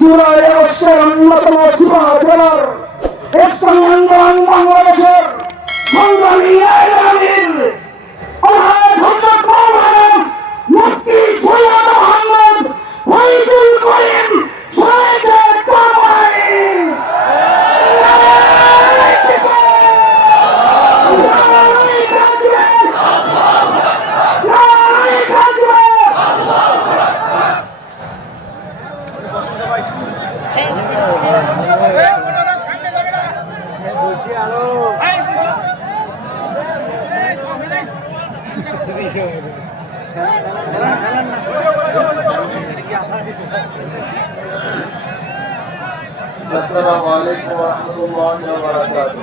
জুলাই আগস্টের অন্যতম সুপার জেলার ইসলামী আন্দোলন বাংলাদেশের সংগ্রামী আইনামীর কামাই السلام عليكم ورحمة الله وبركاته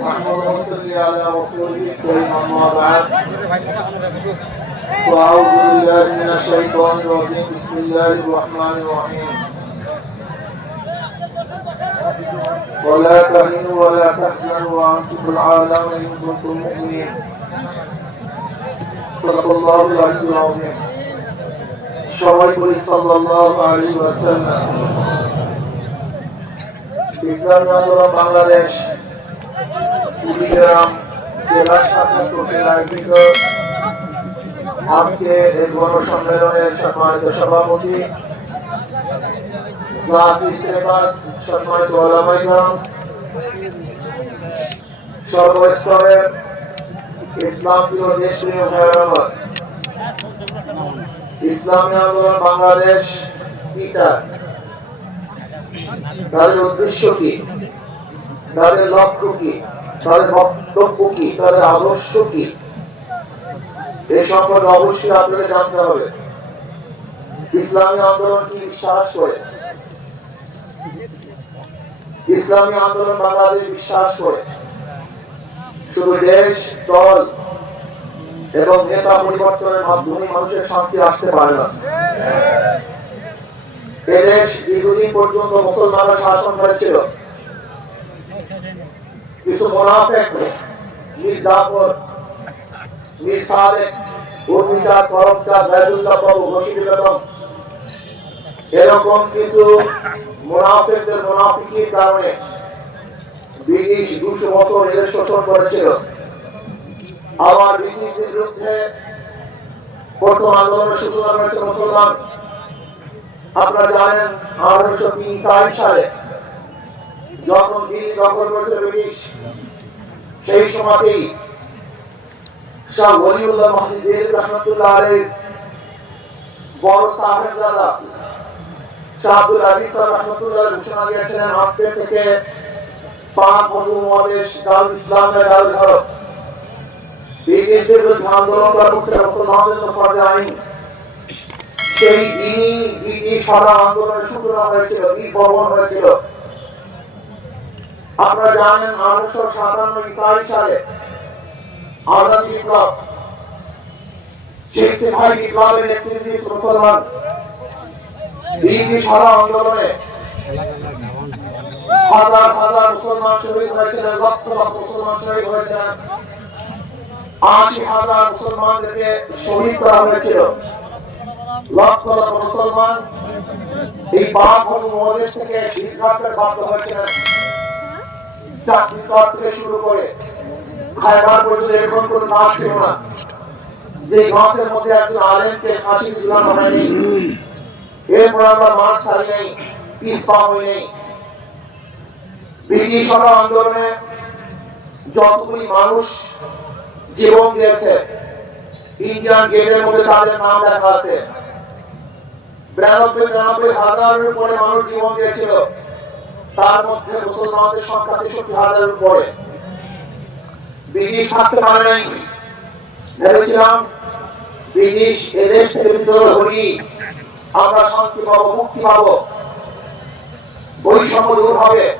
محمد صل على رسوله الكريم أما بعد وأعوذ بالله من الشيطان الرجيم بسم الله الرحمن الرحيم ولا تهنوا ولا تحزنوا وأنتم العالم إن كنتم مؤمنين صدق الله العلي العظيم সবাই করি সাল্লাল্লাহু আলাইহি ওয়াসাল্লাম ইসলামী আন্দোলন বাংলাদেশ কুড়িগ্রাম জেলা শাখা কর্তৃক আয়োজিত আজকে এই গণসম্মেলনের সম্মানিত সভাপতি সম্মানিত সর্বস্তরের ইসলাম প্রিয় দেশ প্রিয় ভাইয়ের ইসলামী আন্দোলন বাংলাদেশ পিতা তাদের উদ্দেশ্য কি? তাদের লক্ষ্য কি? তাদের বক্তব্য কি? তাদের আদর্শ কি? এই সম্পর্কে অবশ্যই আপনাদের জানতে হবে। ইসলামী আন্দোলন কি বিশ্বাস করে? ইসলামী আন্দোলন বাংলাদেশ বিশ্বাস করে। শুধু দেশ, দল এবং নেতা পরিবর্তনের মাধ্যমে মানুষের শান্তি আসতে পারে না। এদেশ দীর্ঘদিন পর্যন্ত মুসলমানরা শাসন করেছিল কিছু মোনাফেক, মীর জাফর, মীর সাদেক উর্মিচাঁদ করমচাঁদ রাজুল্লাহ বাবু ঘোষিত বেগম এরকম কিছু মোনাফেকদের মোনাফিকির কারণে ব্রিটিশ দুশো বছর এদের শোষণ করেছিল। আবার ব্রিটিশদের বিরুদ্ধে প্রথম আন্দোলনের সূচনা করেছে মুসলমান। আপনারা জানেন আঠারোশো তিন সালে যখন দিল্লি দখল করেছিল ব্রিটিশ, সেই সময়তেই শাহ ওলিউল্লাহ মহাদিদ রহমতুল্লাহ আলীর বড় সাহেব দাদা শাহ আজিজ সাহেব রহমতুল্লাহ ঘোষণা দিয়েছিলেন আজকে থেকে পাক উপমহাদেশ দারুল ইসলামের দারুল হরফ। ব্রিটিশদের বিরুদ্ধে আন্দোলন করা করতে মুসলমানদের জন্য ফরজে আইন। সেই দিনই ব্রিটিশ সারা আন্দোলনের সূচনা হয়েছিল বীজ ভবন হয়েছিল। আপনারা জানেন আঠারোশো সাতান্ন ইসাই সালে আজাদি বিপ্লব সেই সিপাহী বিপ্লবের নেতৃত্ব মুসলমান আন্দোলনে হাজার হাজার মুসলমান শহীদ এই পাক মহাদেশ থেকে শীতঘাটের বাধ্য হয়েছিলেন। চাকরি চর থেকে শুরু করে খাইবার পর্যন্ত এরকম কোন গাছ ছিল না। যে গাছের মধ্যে একজন আলেমকে ফাঁসি ঝুলানো হয়নি। এরপর আমরা মাঠ ছাড়ি নেই পিস পা হই নেই ব্রিটিশ আন্দোলনে যতগুলি মানুষ জীবন দিয়েছে, ইন্ডিয়ান গেটের মধ্যে তাদের নাম লেখা আছে। বিরানব্বই, তিরানব্বই হাজারের উপরে মানুষ জীবন দিয়েছিল, তার মধ্যে মুসলমানদের সংখ্যা তেষট্টি হাজারের উপরে। ব্রিটিশ থাকতে পারে নাই ভেবেছিলাম ব্রিটিশ এদেশ থেকে বিদ্রোহ করি। আমরা শান্তি পাবো, মুক্তি পাবো। বৈষম্য দূর হবে,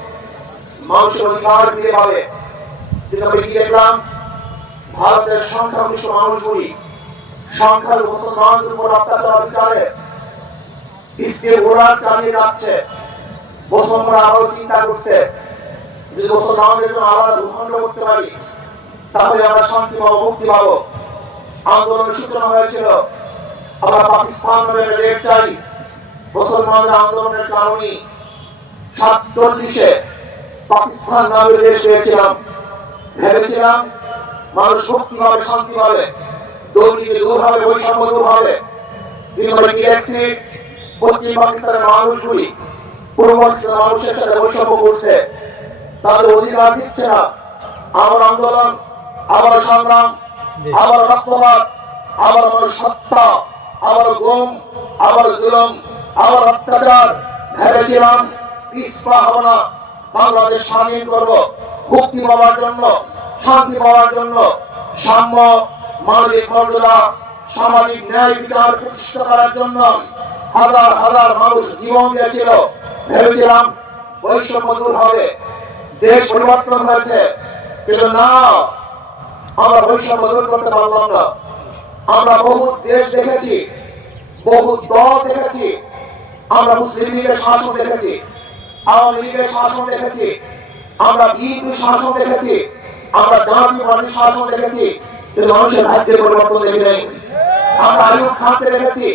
মানুষের অধিকার ফিরে পাবে। কিন্তু আমি কি দেখলাম? ভারতের সংখ্যাগরিষ্ঠ মানুষগুলি সংখ্যালঘু মুসলমানদের উপর অত্যাচার বিচারে ইসকে ওড়ার চালিয়ে যাচ্ছে। মুসলমানরা আরও চিন্তা করছে, যদি মুসলমানদের জন্য আলাদা ভূখণ্ড করতে পারি, তাহলে আমরা শান্তি পাবো, মুক্তি পাবো। আন্দোলনের সূচনা হয়েছিল। আমরা পাকিস্তান রেট চাই। মুসলমানদের আন্দোলনের কারণে সাতচল্লিশে পাকিস্তান নামে দেশ পেয়েছিলাম। ভেবেছিলাম মানুষ মুক্তি পাবে শান্তি পাবে দুর্নীতি দূর হবে বৈষম্য দূর হবে পশ্চিম পাকিস্তানের মানুষগুলি পূর্ব পাকিস্তানের মানুষের সাথে বৈষম্য করছে। তাদের অধিকার দিচ্ছে না। আমার আন্দোলন আমার সংগ্রাম আমার রক্তপাত আমার মানুষ হত্যা। আমার গুম আমার জুলুম আমার অত্যাচার। ভেবেছিলাম পিছপা হব না। বাংলাদেশ স্বাধীন করব, মুক্তি পাওয়ার জন্য, শান্তি পাওয়ার জন্য। সাম্য, মানবিক মর্যাদা, সামাজিক ন্যায় বিচার প্রতিষ্ঠা করার জন্য হাজার হাজার মানুষ জীবন দিয়েছিল। ভেবেছিলাম, বৈষম্য দূর হবে। দেশ পরিবর্তন হয়েছে। কিন্তু না, আমরা বৈষম্য দূর করতে পারলাম না। আমরা বহু দেশ দেখেছি বহু দল দেখেছি, আমরা মুসলিম লীগের শাসন দেখেছি, আওয়ামী লীগের শাসন দেখেছি, আমরা বিএনপি শাসন দেখেছি, আমরা জাতীয় পার্টির শাসন দেখেছি, কিন্তু মানুষের ভাগ্যের পরিবর্তন দেখি নাই। আমরা আয়ুব খানকে দেখেছি,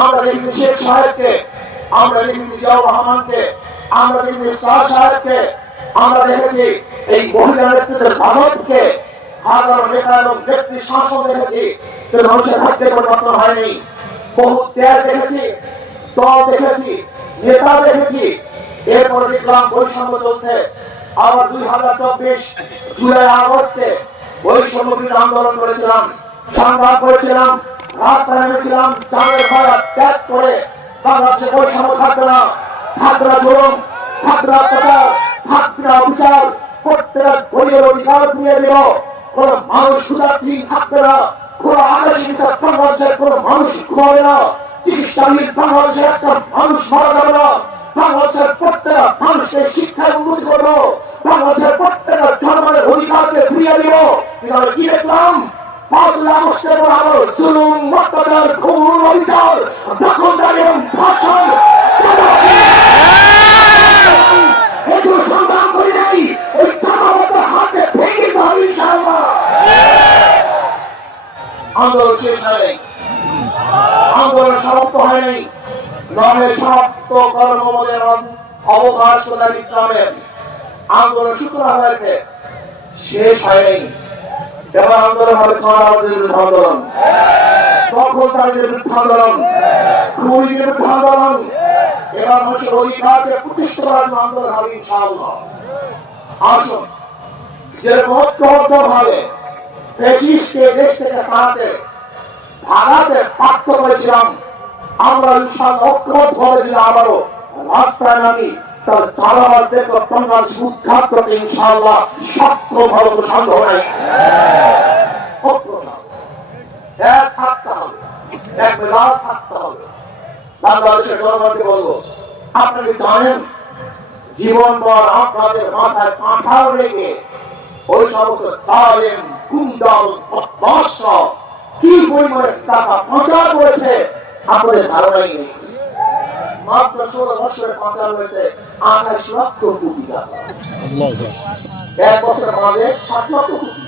আমরা দেখেছি শেখ সাহেবকে, আমরা দেখেছি জিয়াউর রহমানকে, আমরা দেখেছি শাহ সাহেবকে, আমরা দেখেছি এই মহিলা নেতৃত্বের ভারতকে হাজারো নেতা এবং ব্যক্তি শাসন দেখেছি। কিন্তু মানুষের ভাগ্যের পরিবর্তন হয়নি। বহু ত্যাগ দেখেছি দল দেখেছি, নেতা দেখেছি। এরপরে দেখলাম বৈষম্য চলছে। আবার দুই হাজার চব্বিশ জুলাই আগস্টে বৈষম্য আন্দোলন করেছিলাম, সংগ্রাম করেছিলাম, রাস্তায় নেমেছিলাম, চাঁদের ঘর ত্যাগ করে বাংলাদেশে বৈষম্য থাকবে না। থাকবে না জুলুম, থাকবে না অত্যাচার থাকবে না অবিচার। প্রত্যেক গরিবের অধিকার দিয়ে দিল কোন মানুষ ক্ষুদার্থী থাকবে না। কোন আকাশী বিচার বাংলাদেশের কোন কি দেখলাম? পাঁচলা পর আবার জুলুম, অত্যাচার, খুন, অবিচার ভাষণ নাই ওই চাপাবাদের হাতে ভেঙে দিতে হবে ইনশাআল্লাহ আন্দোলন শেষ হয় নাই সমাপ্ত হয় নাই। নহে সমাপ্ত কর্মবোধের অবকাশ করলেন ইসলামের আন্দোলন শুক্রবার হয়েছে শেষ হয় নাই। এবার আন্দোলন হবে চাঁদাবাদের বিরুদ্ধে আন্দোলন। দখলদারিদের বিরুদ্ধে আন্দোলন। খুনিদের বিরুদ্ধে আন্দোলন। এবার মানুষের অধিকারকে প্রতিষ্ঠা করার জন্য আন্দোলন হবে ইনশাআল্লাহ। আসুন যে ঐক্যবদ্ধ ভাবে ফেসিসকে দেশ থেকে তাড়াতে ভাগাতে পার্থ করেছিলাম। আমরা ইনশাআল্লাহ ঐক্যবদ্ধ ভাবে যদি আবারও রাস্তায় নামি তার চালাবার দেখো বাংলাদেশ উদ্ধার করতে ইনশাআল্লাহ সত্য ভালো তো সন্দেহ নাই। আপনাকে জানেন, জীবন আপনাদের মাথায় ওই কি পরিমাণে টাকা পাচার করেছে আপনাদের ধারণাই নেই। মাত্র ষোলো বছরে পাচার হয়েছে আঠাশ লক্ষ কোটি টাকা। এক বছরের মাঝে ষাট লক্ষ কোটি।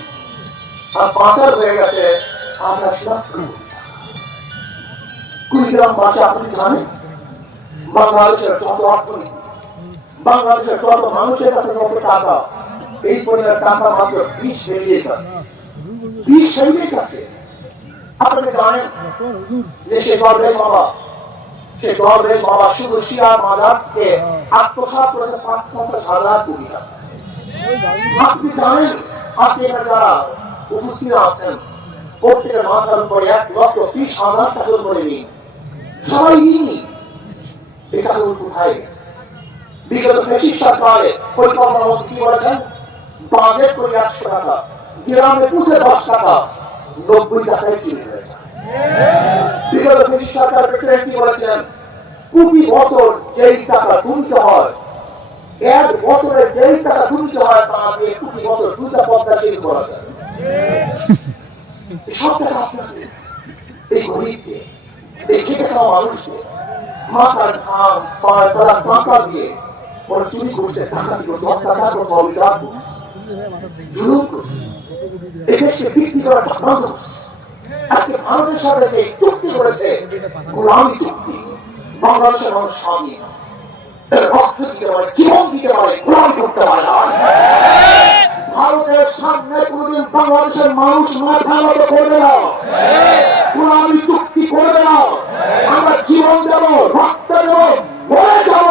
আর পাচার হয়ে গেছে আঠাশ লক্ষ কুড়িগ্রাম ভাষা আপনি জানেন? বাংলাদেশের যত অর্থনীতি বাংলাদেশের যত মানুষের কাছে যত টাকা এই পরিমাণ টাকা মাত্র বিশ মিলিয়ন কাছে বিশ মিলিয়ন কাছে আপনি জানেন যে সে গর্বের বাবা। সে গর্বের বাবা শুধু শিয়া মাজারকে আত্মসাত করেছে পাঁচ পঞ্চাশ হাজার কোটি টাকা। আপনি জানেন আজকে যারা উপস্থিত আছেন, প্রত্যেকের মাথার উপরে এক লক্ষ বিশ হাজার টাকার উপরে নিন সবাই নিন এটা হল কোথায় বিগত ফেসিস সরকারে পরিকল্পনা মন্ত্রী কি বলেছেন? বাজেট করে একশো টাকা, গ্রামে পুষে দশ টাকা নব্বই টাকায় চিনে বিগত ফেসিস সরকার প্রেসিডেন্ট কি বলেছেন? প্রতি বছর যেই টাকা তুলতে হয়, এক বছরে যেই টাকা তুলতে হয়, তা দিয়ে প্রতি বছর দুটা পদ্মা সেতু করা যায়। সব টাকা আপনাদের। এই গরিবকে, এই খেটে খাওয়া মানুষকে মাথার ঘাম, পায়ের তলা টাকা দিয়ে ওরা চুরি করছে টাকা দিয়ে অত্যাচার করছে, অবিচার করছে। করছে বিক্রি করা চক্রান্ত আজকে ভারতের সাথে যে চুক্তি করেছে গোলামি চুক্তি বাংলাদেশের মানুষ এর রক্ত দিতে পারে জীবন দিতে না ভারতের সামনে কোনদিন বাংলাদেশের মানুষ মাথা নত করবে না গোলামি চুক্তি না আমরা জীবন দেব, রক্ত দেব, মরে যাব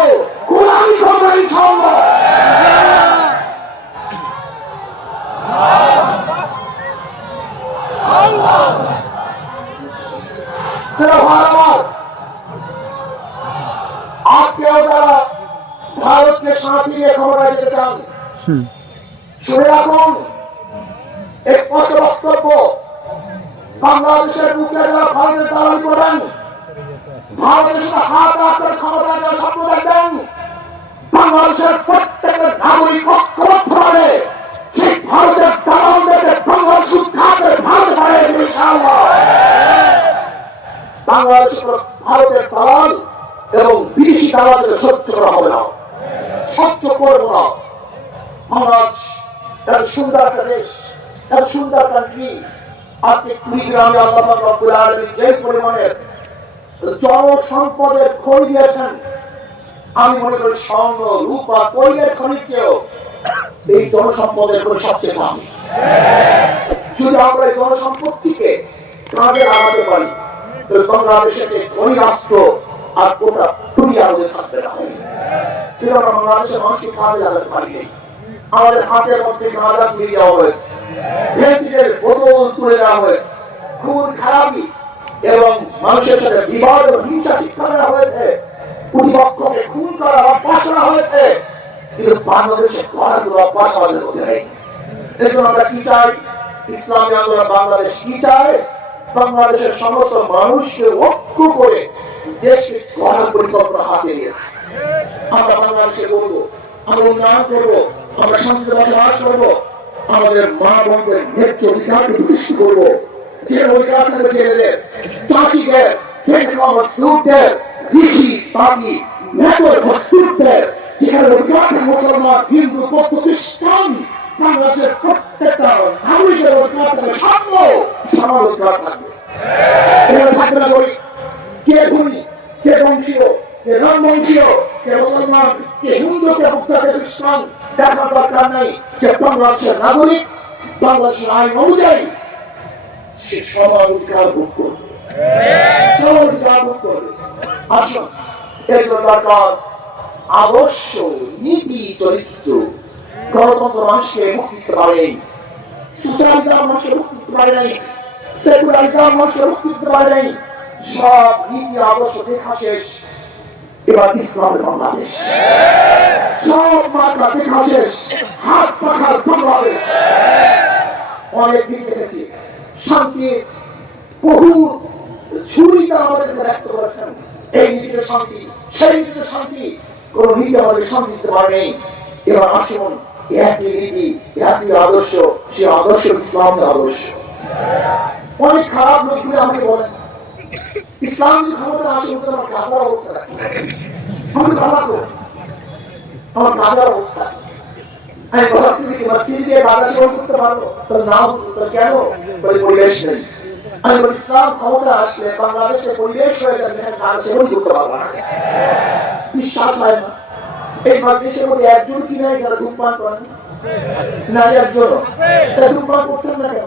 গোলামি করবে প্রিয় ভাই আমার, আজকেও যারা ভারতকে সাথী নিয়ে ক্ষমতায় যেতে চান শুনে রাখুন স্পষ্ট বক্তব্য বাংলাদেশের বুকে যারা ভারতের দালালি করেন ভারতের সাথে হাত হাতের ক্ষমতা যারা স্বপ্ন দেখবেন বাংলাদেশের প্রত্যেকের নাগরিক ঐক্যবদ্ধভাবে সেই ভারতের দালালদেরকে বাংলাদেশ উদ্ধারের ভারত বাড়িয়ে দেবে ইনশাআল্লাহ বাংলাদেশ কোনো ভারতের দালাল এবং বিদেশি দালালদের সহ্য করা হবে না সহ্য করব না বাংলাদেশ এত সুন্দর একটা দেশ এত সুন্দর কান্ট্রি আজকে কুড়িগ্রামে আল্লাহ রব্বুল আলমী যে পরিমাণের জনসম্পদের খই দিয়েছেন, আমি মনে করি স্বর্ণ, রূপা কৈলের খনির চেয়েও এই জনসম্পদের করে সবচেয়ে দামি যদি আমরা এই জনসম্পত্তিকে কাজে লাগাতে পারি, তাহলে বাংলাদেশের যে ধনী রাষ্ট্র আর গোটা দুনিয়া আমাদের থাকবে না। কিন্তু আমরা বাংলাদেশের মানুষকে কাজে লাগাতে পারিনি আমাদের হাতের মধ্যে গাঁজা তুলে দেওয়া হয়েছে। পেন্সিলের বোতল তুলে দেওয়া হয়েছে। খুন, খারাপি এবং মানুষের সাথে বিবাদ ও হিংসা শিক্ষা দেওয়া হয়েছে। প্রতিপক্ষকে খুন করা অভ্যাস করা হয়েছে। কিন্তু বাংলাদেশে করাগুলো অভ্যাস আমাদের মধ্যে নেই। জন্য আমরা কি চাই? ইসলামী আন্দোলন বাংলাদেশ কি চায়? বাংলাদেশের সমস্ত মানুষকে ঐক্য করে দেশকে গড়ার পরিকল্পনা হাতে নিয়েছে। আমরা বাংলাদেশে বলব আমরা উন্নয়ন করব। আমরা শান্তিতে বসবাস করব। আমাদের মা বোনদের ন্যায্য অধিকারকে প্রতিষ্ঠিত করব। যে অধিকার থাকবে ছেলেদের, চাষিদের মজদুরদের কৃষি পাখি নেতর মজদুরদের যেখানে অধিকার থাকে মুসলমান, হিন্দু খ্রিস্টান, বাংলাদেশের প্রত্যেকটা নাগরিকের অধিকার থাকবে সাম্য, সমান অধিকার থাকবে। থাকবে কে ধনী, কে বংশীয় কে রাম বংশীয়, কে মুসলমান, কে হিন্দু, কে খ্রিস্টান দেখার দরকার নেই, যে বাংলাদেশের নাগরিক, বাংলাদেশের আইন অনুযায়ী সে সমান অধিকার ভোগ করবে। সমান অধিকার ভোগ করবে। আসুন, এগুলো দরকার। আদর্শ, নীতি, চরিত্র। গণতন্ত্র মানুষকে মুক্তি দিতে পারেনি সোশ্যালিজম মানুষকে মুক্তি দিতে পারে নাই। সেকুলারিজম মানুষকে মুক্তি দিতে পারে নাই। সব নীতি, আদর্শ দেখা শেষ। এবার ইসলামের বাংলাদেশ সব মার্কা দেখা শেষ হাত পাখার বাংলাদেশ অনেক দিন দেখেছি শান্তি বহু ছুরি তারা আমাদের ব্যক্ত করেছেন এই নীতিতে শান্তি সেই নীতিতে শান্তি কোন নীতি আমাদের শান্তি দিতে পারেনি এবার আসুন একই নীতি একই আদর্শ সে আদর্শ ইসলামের আদর্শ অনেক খারাপ লোকগুলি আমাকে বলেন। ইসলাম ক্ষমতা আসে বলতে আমার গাজার অবস্থা আমি করব আমার গাজার অবস্থা। আমি বললাম তুমি কি মসজিদ দিয়ে বাধা সেবন করতে পারব? তাহলে না তাহলে কেন? বলে পরিবেশ নেই। আমি বলি, ইসলাম ক্ষমতা আসলে বাংলাদেশে পরিবেশ হয়ে যাবে যেখানে বাধা সেবন করতে পারব না। বিশ্বাস হয় না। এই বাংলাদেশের মধ্যে একজন কি নাই যারা ধূমপান করেন না একজন তারা ধূমপান করছেন না কেন?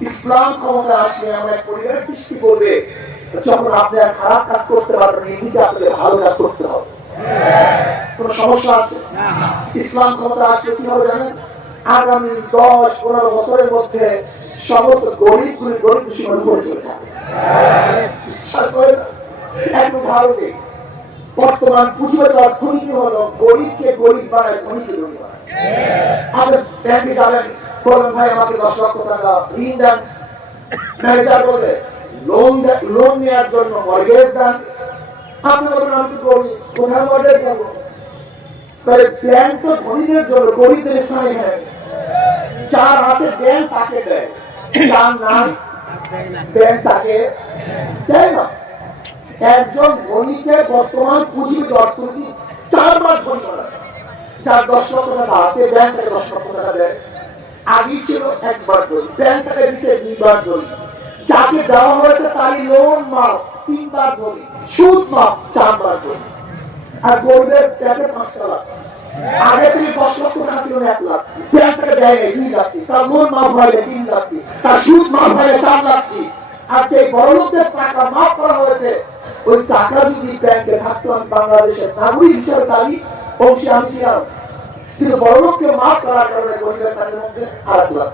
ইসলাম ক্ষমতা আসলে আমরা এক পরিবেশ সৃষ্টি করবে। যখন আপনি আর খারাপ কাজ করতে পারবেন এমনিতে আপনাকে ভালো কাজ করতে হবে। কোন সমস্যা আছে? ইসলাম ক্ষমতা আসলে কি হবে জানেন? আগামী দশ পনেরো বছরের মধ্যে সমস্ত গরিব গুলি গরিব সীমার উপরে চলে যাবে। বিশ্বাস করেন না? একটু ভালো দিক বর্তমান পুঁজিগত অর্থনীতি হলো গরিবকে গরিব বানায় ধনীকে ধনী বানায়। আমাদের ব্যাংকে যাবেন বলবেন ভাই আমাকে দশ লক্ষ টাকা ঋণ দেন। ম্যানেজার বলবে, লোন লোন নেওয়ার জন্য মর্গেজ দেন। আপনি বলবেন, আমি তো করি কোথায় মর্গেজ দেবো? তাহলে ব্যাংক তো ধনীদের জন্য, গরিবদের হাতে ব্যাংক তাকে দেয় নাই ব্যাংক তাকে দেয় না। একজন ধনীকে বর্তমান পুঁজির অর্থনীতি চারবার ধনী করা। যার দশ লক্ষ টাকা আছে ব্যাংক থেকে দশ লক্ষ টাকা দেয়। আগেই ছিল একবার ধরি ব্যাংক থেকে দিচ্ছে দুইবার ধরি যাকে দেওয়া হয়েছে তারই লোন মাপ তিনবার ধরি সুদ মাপ চারবার ধরি আর গরিবের ব্যাংকে পাঁচ লাখ আগে থেকে দশ লক্ষ টাকা ছিল এক লাখ। ব্যাংক থেকে দেয় নাই, দুই লাখ তার লোন মাপ হয়ে তিন লাখ তার সুদ মাপ হয়ে চার লাখ আর যে বড় লোকদের টাকা মাফ করা হয়েছে, ওই টাকা যদি ব্যাংকে থাকতো, আমি বাংলাদেশের নাগরিক হিসেবে তারই অংশে আমি ছিলাম। কিন্তু বড় লোককে মাফ করার কারণে গরিবের টাকার মধ্যে লাখ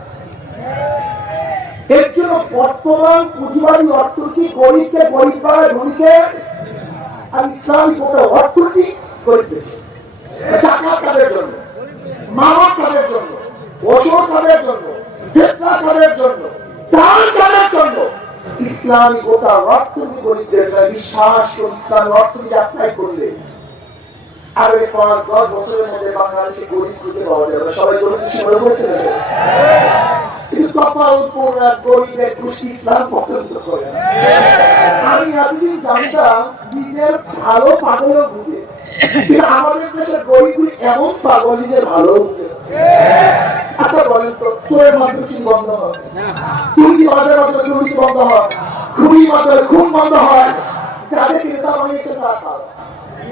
এর জন্য বর্তমান পুঁজিবাদী অর্থনীতি গরিবকে, গরিব পাড়ায় ধনীকে আর ইসলামিক ওটা অর্থনীতি চাকা তাদের জন্য, মামা তাদের জন্য তাদের জন্য তাদের জন্য তাদের জন্য। ইসলামী গোটা অর্থনীতি গরিবদের বিশ্বাস ইসলামী অর্থনীতি অ্যাপ্লাই করলে আর এই পাঁচ দশ বছরের মধ্যে বাংলাদেশে গরিব খুঁজে পাওয়া যাবে সবাই গরিব জানতাম নিজের ভালো বুঝে। আচ্ছা বলেন তো বন্ধ হয়। খুবই বন্ধ হয়। যাদের ক্রেতা বানিয়েছে, তারা?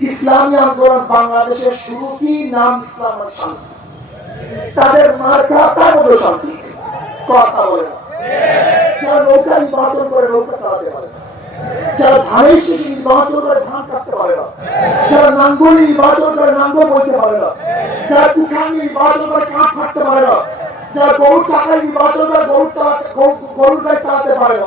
ইসলামী আন্দোলন বাংলাদেশের শুরু কি নাম ইসলাম শান্তি। তাদের মার্কা তার মধ্যে শান্তি। কথা বলে যারা নৌকা নির্বাচন করে নৌকা চালাতে পারে যারা ধানের শেষে নির্বাচন করে ধান কাটতে পারে না। যারা নাঙ্গল নির্বাচন করে নাঙ্গল বইতে পারে না। যারা কুঠান নির্বাচন করে কাঠ ফাটতে পারে না। যারা গরু চাকায় নির্বাচন করে গরু চালাতে গরু- গরুর গাড়ি চালাতে পারে না।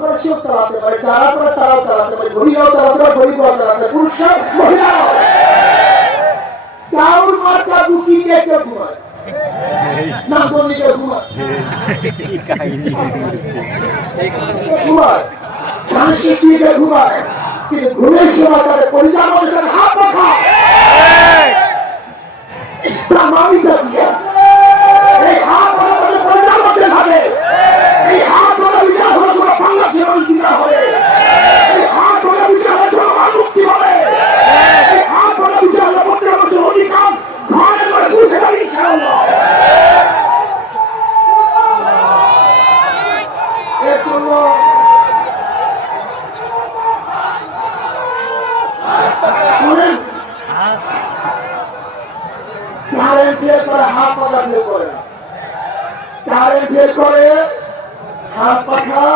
করে সেও চালাতে পারে? যারা তারাও চালাতে পারে। গরিবরাও চালাতে পারে গরিবরাও চালাতে পারে। পুরুষরা কাউর মার্কা বুকি কেউ ঘুমায়? না বললে কেউ ঘুমায়? ঘুমায়। দিয়ে কেউ ঘুমায়। কিন্তু হাত দিয়ে এই হাত পাখা তাদের পরিচালনা করতে থাকে এই হাত পাখা বিচার হলে তোমরা বাংলাদেশের মানুষ বিচার হবে এই হাত পাখা বিচার হলে জনগণ মুক্তি হবে এই হাত পাখা বিচার হলে প্রত্যেক মানুষের অধিকার ঘরে ঘরে পৌঁছে যাবে ইনশাআল্লাহ এর জন্য শুনেন কারেন্ট বিয়ে করে হাত পাখা বিয়ে করে না কারেন্ট বিয়ে করে হাত পাখা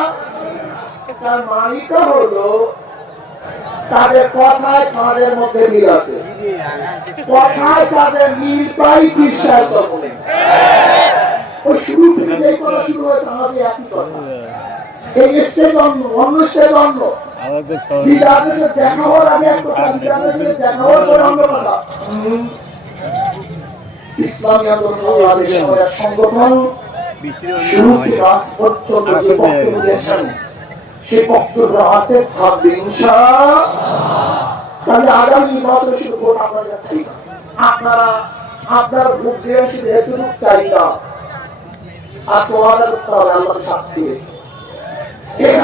তার মানিটা হলো তাদের কথায় কাজের মধ্যে মিল আছে কথায় কাজে মিল পাই বিশ্বাস নেই ওই শুরু থেকে যে কথা শুরু হয়েছে আমাদের একই কথা। এই স্টেজ অন্য অন্য স্টেজ অন্য দেখা হওয়ার আগে এক দেখা হওয়ার পরে অন্য কথা। ইসলামী আন্দোলন সংগঠন শুরু থেকে আজ পর্যন্ত যে বক্তব্য দিয়েছেন সে বক্তব্য আছে থাকবে ইনশাআল্লাহ তাহলে আগামী নির্বাচনে শুধু ভোট আপনারা চাই আপনারা আপনার শুধু এতটুকু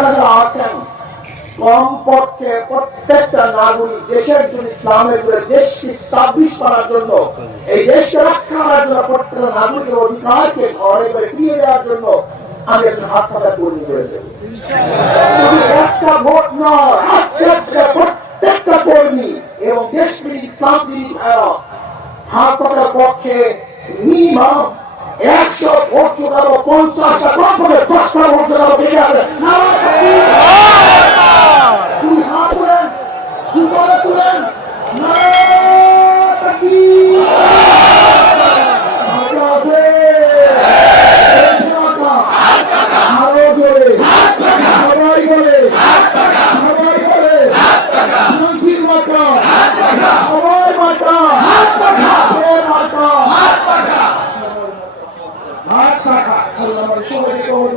যারা আছেন, কমপক্ষে প্রত্যেকটা নাগরিক দেশের জন্য ইসলামের জন্য দেশকে স্টাবলিশ করার জন্য, এই দেশকে রক্ষা করার জন্য প্রত্যেকটা অধিকারকে ঘরে ফিরিয়ে দেওয়ার জন্য আমি একজন হাত পাতা করেছি। একটা ভোট নয় প্রত্যেকটা কর্মী এবং দেশপ্রেমী ইসলাম পাতার পক্ষে মিনিমাম একশো ভোট জোগাবো পঞ্চাশটা কমপক্ষে দশটা ভোট জোগাবো ঠিক আছে হাত তুলেন তুলেন তাকবীর। হাতে আছে। বেশি মাথা। আরও জোরে। সবাই বলে। সবাই বলে। শান্তির মাথা। সবাই মাথা। সে মাথা। হাত পাখা। আল্লাহ আমাদের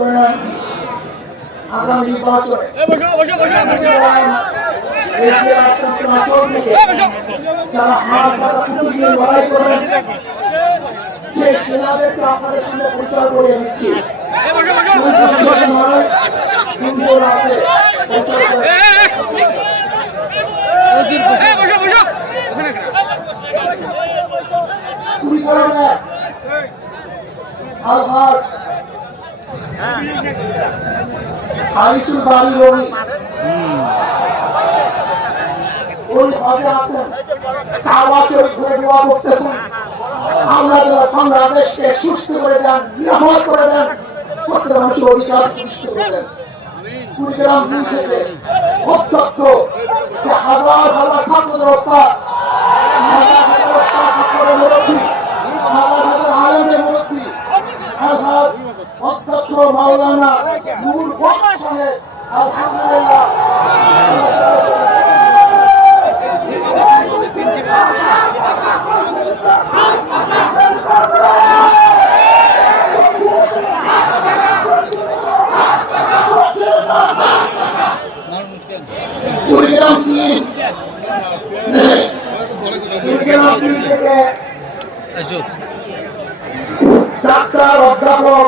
নেন। আগামী নির্বাচনে যারা হাত লড়াই করেন সেই সেনাদেরকে আপনাদের সামনে প্রচার করে। দিচ্ছি আলিসুল বাড়ি রবি ওই হজে আছেন কাবা শরীফ ঘুরে দোয়া করতেছেন আল্লাহ যেন বাংলাদেশকে সুস্থ করে দেন নিরাপদ করে দেন প্রত্যেক মানুষের অধিকার সুস্থ করে দেন কুড়িগ্রাম দুই থেকে অধ্যক্ষ যে হাজার হাজার ছাত্রদের অধ্যক্ষ মাওলানা নূর বক্স সাহেব আলহামদুলিল্লাহ। কুড়িগ্রাম তিন কুড়িগ্রাম তিন থেকে ডাক্তার অধ্যাপক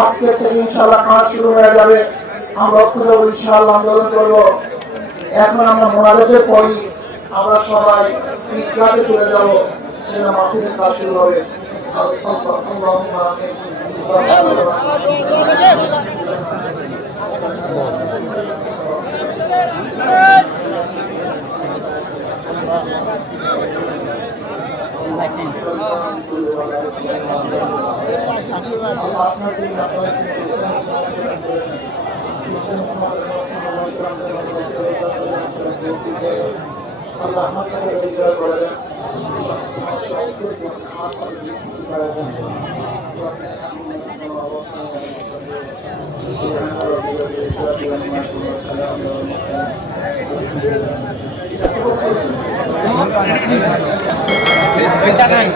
আজকের থেকে ইনশাল্লাহ কাজ শুরু হয়ে যাবে। আমরা অর্থ দেবো ইনশাল্লাহ আন্দোলন করব। এখন আমরা মোনাজাতের পড়ি। আমরা সবাই ঈদগাহে চলে যাব। সেটা মাহফিলের কাজ শুরু হবে। আল্লাহুম্মা আমিন। আল্লাহ আমার বিজয় করে দেন পয়সা নাই